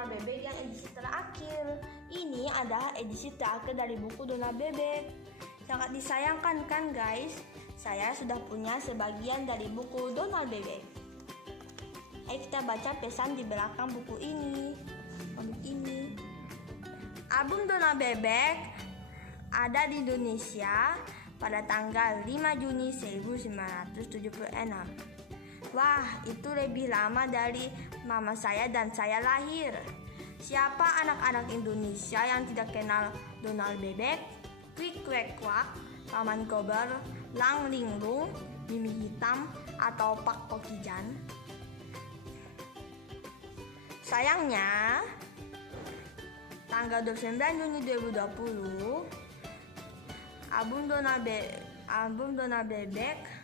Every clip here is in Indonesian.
Donald Bebek yang edisi terakhir. Ini adalah edisi terakhir dari buku Donald Bebek. Sangat disayangkan kan guys? Saya sudah punya sebagian dari buku Donald Bebek. Ayo kita baca pesan di belakang buku ini. Album Donald Bebek ada di Indonesia pada tanggal 5 Juni 1976. Wah, itu lebih lama dari mama saya dan saya lahir. Siapa anak-anak Indonesia yang tidak kenal Donald Bebek, Kwik Kwek Kwak, Paman Kober, Lang Linglung, Mimi Hitam, atau Pak Kokijan? Sayangnya, tanggal 29 Juni 2020, album Donald Bebek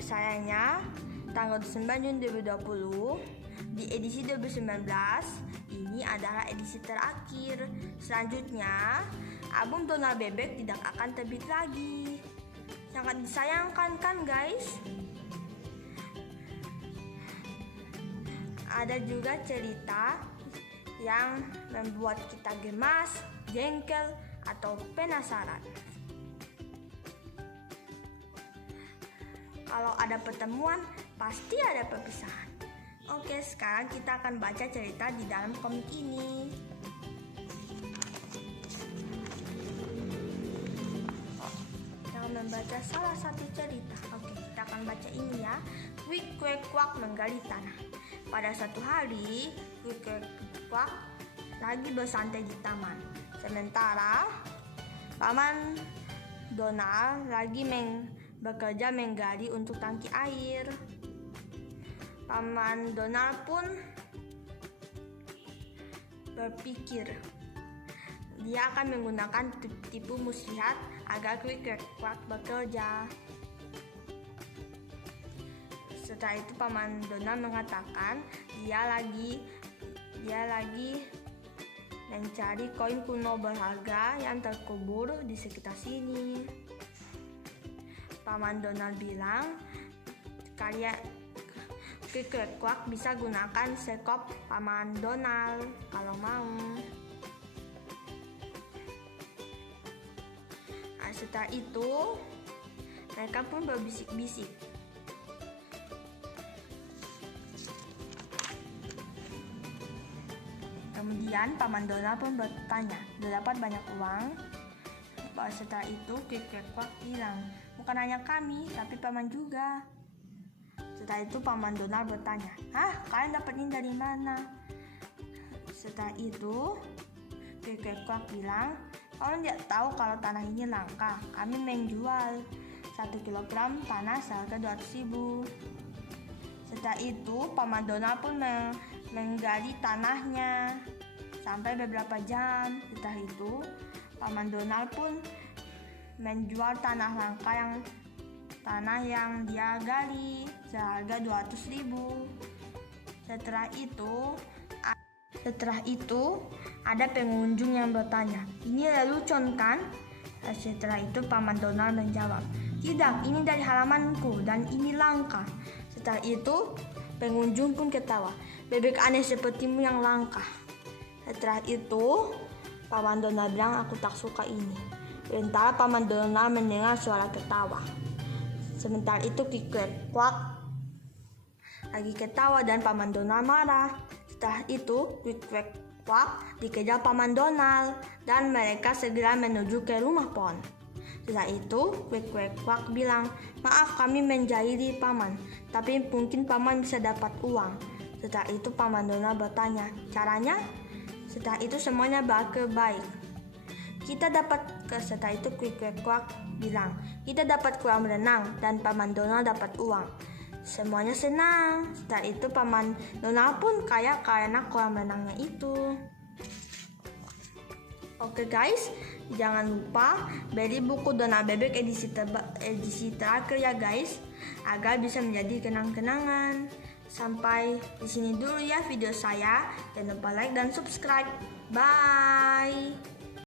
sayangnya tanggal 9 Juni 2020 di edisi 2019 ini adalah edisi terakhir. Selanjutnya album Donald Bebek tidak akan terbit lagi. Sangat disayangkan kan guys? Ada juga cerita yang membuat kita gemas, jengkel, atau penasaran. Kalau ada pertemuan, pasti ada perpisahan. Oke, sekarang kita akan baca cerita di dalam komik ini. Kita akan membaca salah satu cerita. Oke, kita akan baca ini ya. Kwik Kwek Kwak menggali tanah. Pada suatu hari, Kwik Kwek Kwak lagi bersantai di taman. Sementara Paman Donald lagi bekerja menggali untuk tangki air. Paman Donald pun berpikir dia akan menggunakan tipu muslihat agar Kwik Kwek Kwak bekerja. Setelah itu Paman Donald mengatakan dia lagi mencari koin kuno berharga yang terkubur di sekitar sini. Paman Donald bilang, Kwik Kwek Kwak bisa gunakan sekop Paman Donald kalau mau. Nah, setelah itu mereka pun berbisik-bisik. Kemudian Paman Donald pun bertanya, "Sudah dapat banyak uang?" Setelah itu Kwik Kwek Kwak bilang, "Bukan hanya kami, tapi Paman juga." Setelah itu Paman Donald bertanya, "Hah, kalian dapat ini dari mana?" Setelah itu Kwik Kwek Kwak bilang, "Kalian tidak tahu kalau tanah ini langka. Kami menjual 1 kilogram tanah seharga 200.000." Setelah itu Paman Donald pun menggali tanahnya sampai beberapa jam. Setelah itu Paman Donald pun menjual tanah yang dia gali seharga 200.000. Setelah itu ada pengunjung yang bertanya, "Ini lelucon kan?" Setelah itu Paman Donald menjawab, "Tidak, ini dari halamanku dan ini langka." Setelah itu pengunjung pun ketawa, "Bebek aneh sepertimu yang langka." Setelah itu Paman Donald bilang, "Aku tak suka ini." Sementara Paman Donald mendengar suara ketawa. Sementara itu Kwik Kwek Kwak lagi ketawa dan Paman Donald marah. Setelah itu Kwik Kwek Kwak dikejar Paman Donald dan mereka segera menuju ke rumah pohon. Setelah itu Kwik Kwek Kwak bilang, "Maaf, kami menjahili Paman, tapi mungkin Paman bisa dapat uang." Setelah itu Paman Donald bertanya, "Caranya?" Setelah itu semuanya berakhir baik. Setelah itu Kwik Kwek Kwak bilang, "Kita dapat kolam renang dan Paman Donald dapat uang." Semuanya senang. Setelah itu Paman Donald pun kaya karena kolam renangnya itu. Oke guys, jangan lupa beli buku Donald Bebek edisi terakhir ya guys, agar bisa menjadi kenang-kenangan. Sampai di sini dulu ya video saya. Jangan lupa like dan subscribe. Bye.